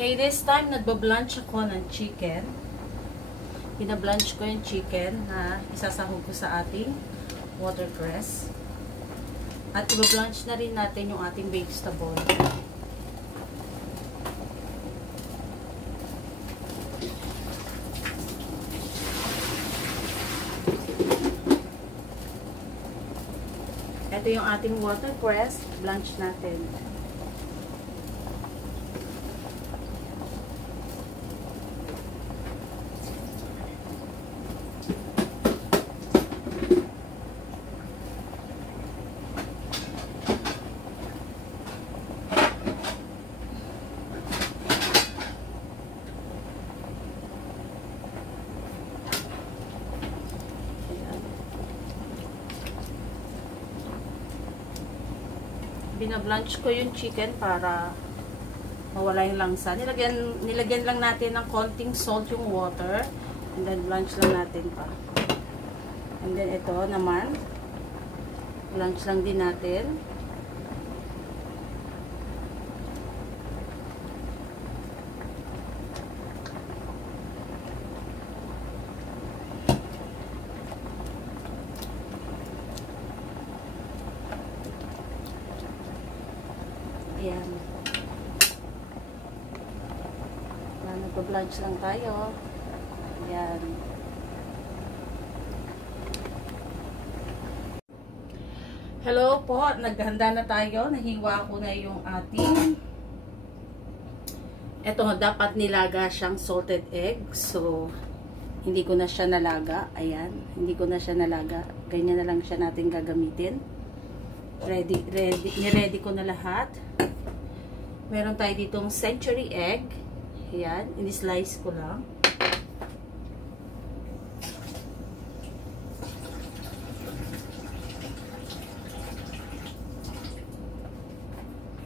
Okay, this time nagba-blanch ako ng chicken. Pinablanch ko yung chicken na isasahog ko sa ating watercress. At iba-blanch na rin natin yung ating vegetable. Ito yung ating watercress, blanch natin. Binablanch ko yung chicken para mawala yung langsa. Nilagyan lang natin ng konting salt yung water. And then blanch lang natin pa. And then ito naman, blanch lang din natin. Ayan. Nagpa-blanch lang tayo. Ayan. Hello po. Naghanda na tayo. Nahiwa ko na yung ating eto, dapat nilaga siyang salted egg. So, hindi ko na siya nalaga. Ayan. Hindi ko na siya nalaga. Ganyan na lang siya natin gagamitin. Ready ko na lahat. Meron tayo ditong century egg. Ayan, in-slice ko lang.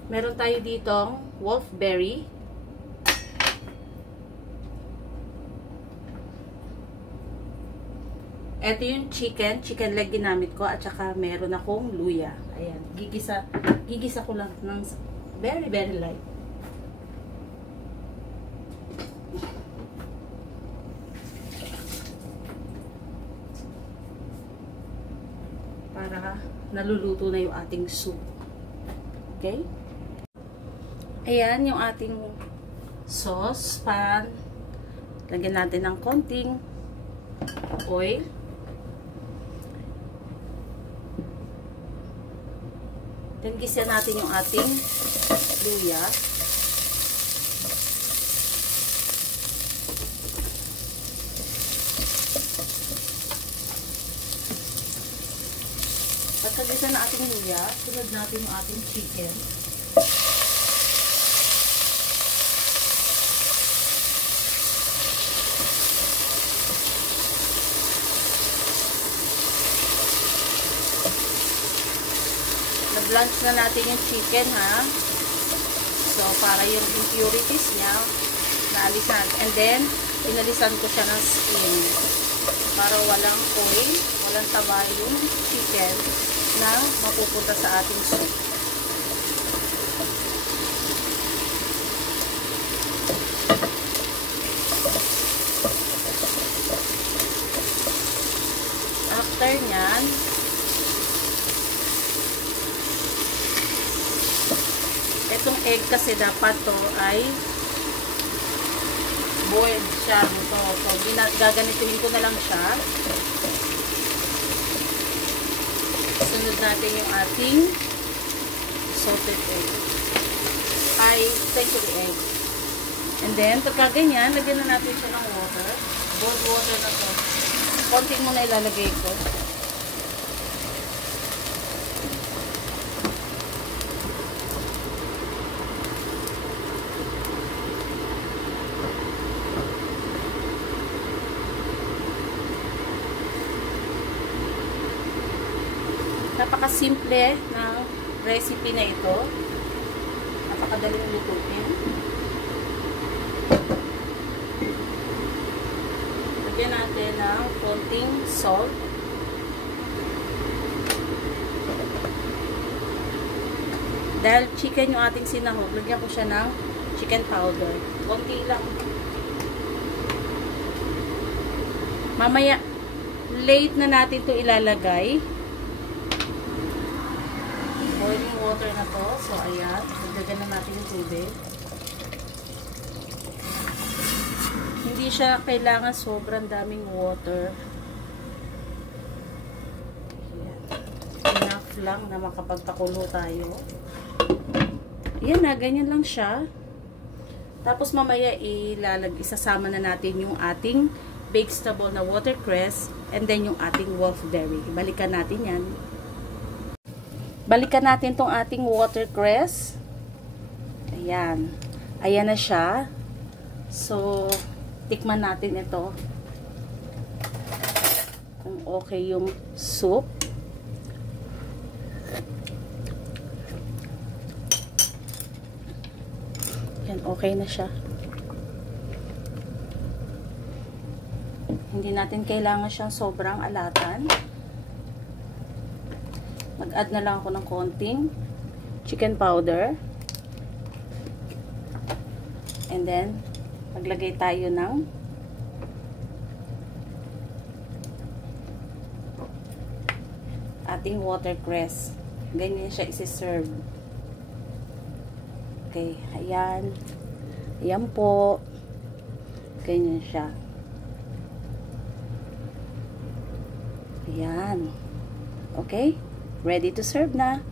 Meron tayo ditong wolfberry. Ito yung chicken leg ginamit ko, at saka meron akong luya. Ayan, gigisa ko lang ng very light. Para naluluto na yung ating soup. Okay? Ayan yung ating sauce pan. Lagyan natin ng konting oil. Then, gisa natin yung ating luya. Pagkagisa na ating luya, sunod natin yung ating chicken. Na-blanch na natin yung chicken, ha. So, para yung impurities niya, naalisan. And then, inalisan ko siya ng skin. Para walang oil, walang taba yung chicken na mapupunta sa ating soup. After nyan, itong egg kasi dapat to ay boiled siya nito. So, gaganituhin ko na lang siya. Sunod natin yung ating salted egg. Ay, century egg. And then, pagka ganyan, lagyan na natin siya ng water. Boiled water na to. Konting muna ilalagay ko. Napaka-simple ng recipe na ito. Napakadaling lutuin. Lagyan natin ng konting salt. Dahil chicken yung ating sinahog, lagyan ko siya ng chicken powder. Konti lang. Mamaya, late na natin to ilalagay. Boiling water na to. So, ayan. Nagdagan na natin yung tubig. Hindi siya kailangan sobrang daming water. Ayan. Enough lang na makapagpakulo tayo. Ayan na, ganyan lang siya. Tapos mamaya isasama na natin yung ating vegetable na watercress and then yung ating wolfberry. Balikan natin yan. Balikan natin tong ating watercress. Ayan. Ayan na siya. So, tikman natin ito. Kung okay yung soup. Yan, okay na siya. Hindi natin kailangan siyang sobrang alatan. Mag-add na lang ako ng konting chicken powder. And then, maglagay tayo ng ating watercress. Ganyan siya isi-serve. Okay, ayan. Ayan po. Ganyan siya. Ayan. Okay? Ready to serve na.